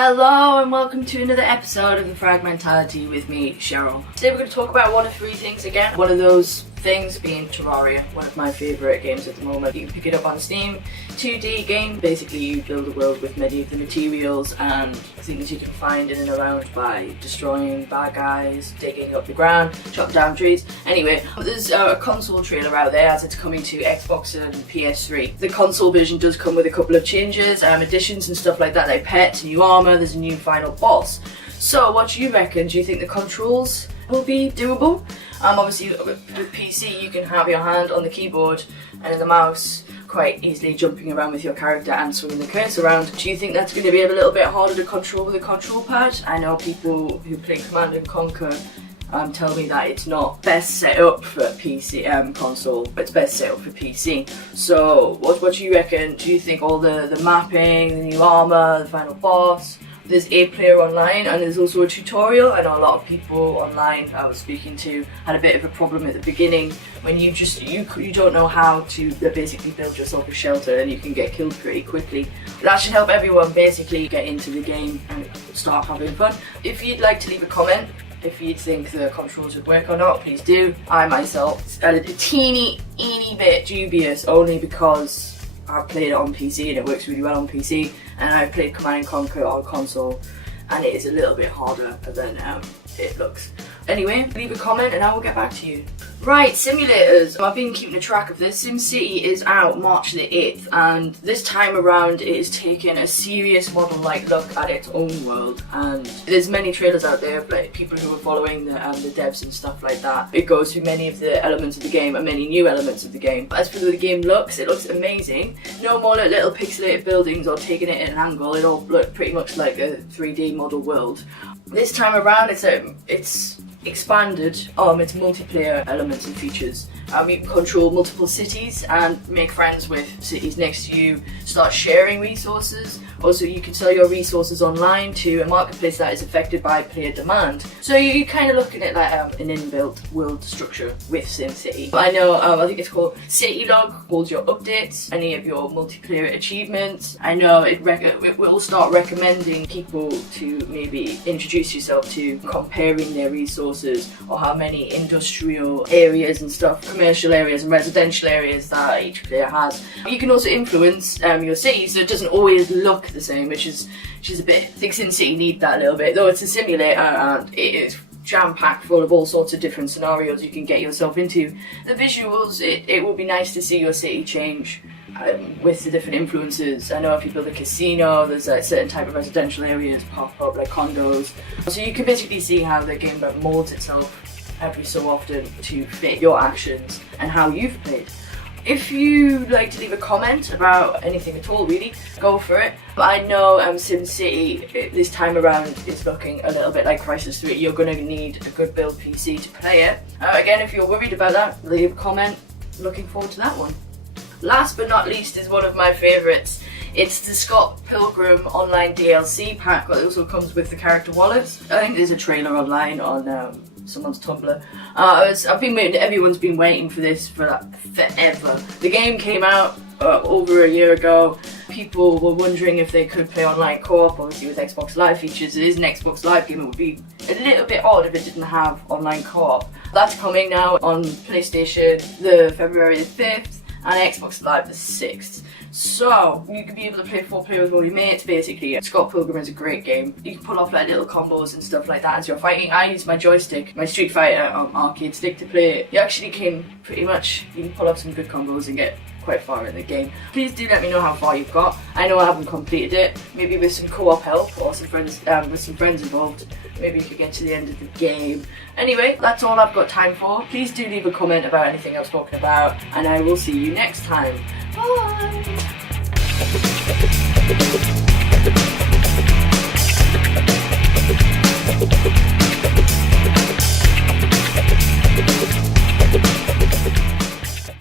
Hello and welcome to another episode of The Fragmentality with me, Cheryl. Today we're going to talk about one of three things again. One of those things being Terraria, one of my favourite games at the moment. You can pick it up on Steam. 2D game. Basically you build a world with many of the materials and things you can find in and around by destroying bad guys, digging up the ground, chopping down trees. Anyway, there's a console trailer out there as it's coming to Xbox and PS3. The console version does come with a couple of changes, additions and stuff like that, like pets, new armour, there's a new final boss. So what do you reckon? Do you think the controls will be doable? Obviously with PC you can have your hand on the keyboard and the mouse quite easily jumping around with your character and swinging the cursor around. Do you think that's going to be a little bit harder to control with a control pad? I know people who play Command and Conquer tell me that it's not best set up for PC console, but it's best set up for PC. So what do you reckon? Do you think all the mapping, the new armour, the final boss? There's 8-player online and there's also a tutorial. I know a lot of people online I was speaking to had a bit of a problem at the beginning when you don't know how to basically build yourself a shelter and you can get killed pretty quickly. That should help everyone basically get into the game and start having fun. If you'd like to leave a comment, if you think the controls would work or not, please do. I myself a teeny bit dubious only because I've played it on PC and it works really well on PC, and I've played Command & Conquer on console and it is a little bit harder than it looks. Anyway, leave a comment and I will get back to you. Right, simulators. I've been keeping a track of this. SimCity is out March the 8th and this time around it is taking a serious model-like look at its own world, and there's many trailers out there of like people who are following the devs and stuff like that. It goes through many of the elements of the game and many new elements of the game. As for the game looks, it looks amazing. No more like little pixelated buildings or taking it at an angle. It all looks pretty much like a 3D model world. This time around it's expanded its multiplayer elements and features. You can control multiple cities and make friends with cities next to you, start sharing resources. Also you can sell your resources online to a marketplace that is affected by player demand. So you're kind of looking at like an inbuilt world structure with SimCity. I know, I think it's called CityLog, holds your updates, any of your multiplayer achievements. I know it will start recommending people to maybe introduce yourself to comparing their resources or how many industrial areas and stuff, commercial areas and residential areas that each player has. You can also influence your city so it doesn't always look the same, which is a bit, I think SimCity need that a little bit, though it's a simulator and it is jam-packed full of all sorts of different scenarios you can get yourself into. The visuals, it will be nice to see your city change with the different influences. I know if you build a casino, there's a certain type of residential areas pop up, like condos. So you can basically see how the game molds itself every so often to fit your actions and how you've played. If you'd like to leave a comment about anything at all really, go for it. But I know SimCity this time around is looking a little bit like Crisis 3. You're going to need a good build PC to play it. Again, if you're worried about that, leave a comment. Looking forward to that one. Last but not least is one of my favourites. It's the Scott Pilgrim Online DLC pack that also comes with the character wallets. I think there's a trailer online on someone's Tumblr. Everyone's been waiting for this for like forever. The game came out over a year ago. People were wondering if they could play online co-op, obviously with Xbox Live features. It is an Xbox Live game. It would be a little bit odd if it didn't have online co-op. That's coming now on PlayStation the February the 5th and Xbox Live the 6th. So you can be able to play 4-player with all your mates basically. Scott Pilgrim is a great game. You can pull off like little combos and stuff like that as you're fighting. I use my joystick, my Street Fighter arcade stick to play it. You actually can you can pull off some good combos and get quite far in the game. Please do let me know how far you've got. I know I haven't completed it. Maybe with some co-op help or some friends involved, maybe you could get to the end of the game. Anyway, that's all I've got time for. Please do leave a comment about anything I was talking about and I will see you next time. Bye!